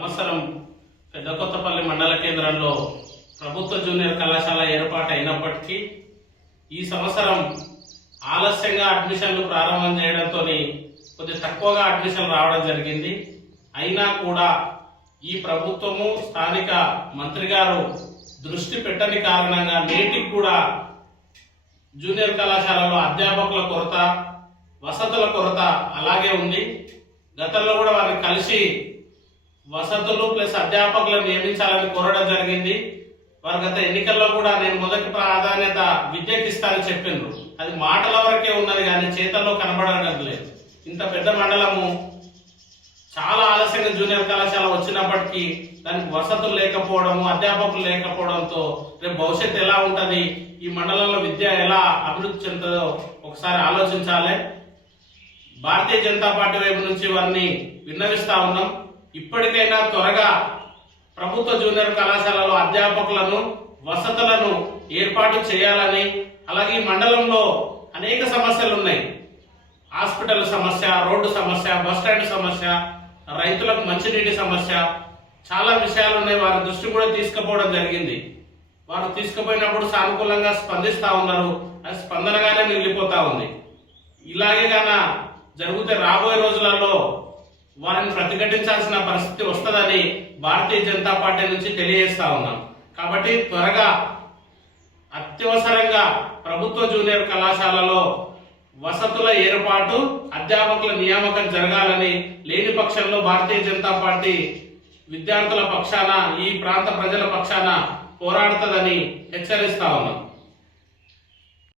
సంవత్సరం పెద్దకొత్తపల్లి మండల కేంద్రంలో ప్రభుత్వ జూనియర్ కళాశాల ఏర్పాటు అయినప్పటికీ ఈ సంవత్సరం ఆలస్యంగా అడ్మిషన్లు ప్రారంభం చేయడంతో కొద్ది తక్కువగా అడ్మిషన్ రావడం జరిగింది. అయినా కూడా ఈ ప్రభుత్వము స్థానిక మంత్రి గారు దృష్టి పెట్టని కారణంగా నేటికి కూడా జూనియర్ కళాశాలలో అధ్యాపకుల కొరత, వసతుల కొరత అలాగే ఉంది. గతంలో కూడా వారిని కలిసి వసతులు ప్లస్ అధ్యాపకులను నియమించాలని కోరడం జరిగింది. వారి గత ఎన్నికల్లో కూడా నేను మొదటి ప్రాధాన్యత విద్యకి ఇస్తానని చెప్పిండ్రు. అది మాటల వరకే ఉన్నది కానీ చేతల్లో కనబడడం లేదు. ఇంత పెద్ద మండలము చాలా ఆలస్యంగా జూనియర్ కళాశాల వచ్చినప్పటికీ దానికి వసతులు లేకపోవడము, అధ్యాపకులు లేకపోవడంతో రేపు భవిష్యత్తు ఎలా ఉంటది, ఈ మండలంలో విద్య ఎలా అభివృద్ధి చెందుతుందో ఒకసారి ఆలోచించాలి. భారతీయ జనతా పార్టీ వైపు నుంచి వారిని విన్నవిస్తా ఉన్నాం. ఇప్పటికైనా త్వరగా ప్రభుత్వ జూనియర్ కళాశాలలో అధ్యాపకులను, వసతులను ఏర్పాటు చేయాలని, అలాగే ఈ మండలంలో అనేక సమస్యలు ఉన్నాయి. హాస్పిటల్ సమస్య, రోడ్డు సమస్య, బస్టాండ్ సమస్య, రైతులకు మంచినీటి సమస్య, చాలా విషయాలు ఉన్నాయి. వారి దృష్టి కూడా తీసుకుపోవడం జరిగింది. వారు తీసుకుపోయినప్పుడు సానుకూలంగా స్పందిస్తా ఉన్నారు. అది స్పందనగానే మిగిలిపోతా ఉంది. ఇలాగే గాన జరిగితే రాబోయే రోజులలో వారిని ప్రతిఘటించాల్సిన పరిస్థితి వస్తుందని భారతీయ జనతా పార్టీ నుంచి తెలియజేస్తా ఉన్నాం. కాబట్టి త్వరగా అత్యవసరంగా ప్రభుత్వ జూనియర్ కళాశాలలో వసతుల ఏర్పాటు, అధ్యాపకుల నియామకం జరగాలని, లేని పక్షంలో భారతీయ జనతా పార్టీ విద్యార్థుల పక్షాన, ఈ ప్రాంత ప్రజల పక్షాన పోరాడుతుందని హెచ్చరిస్తా ఉన్నాం.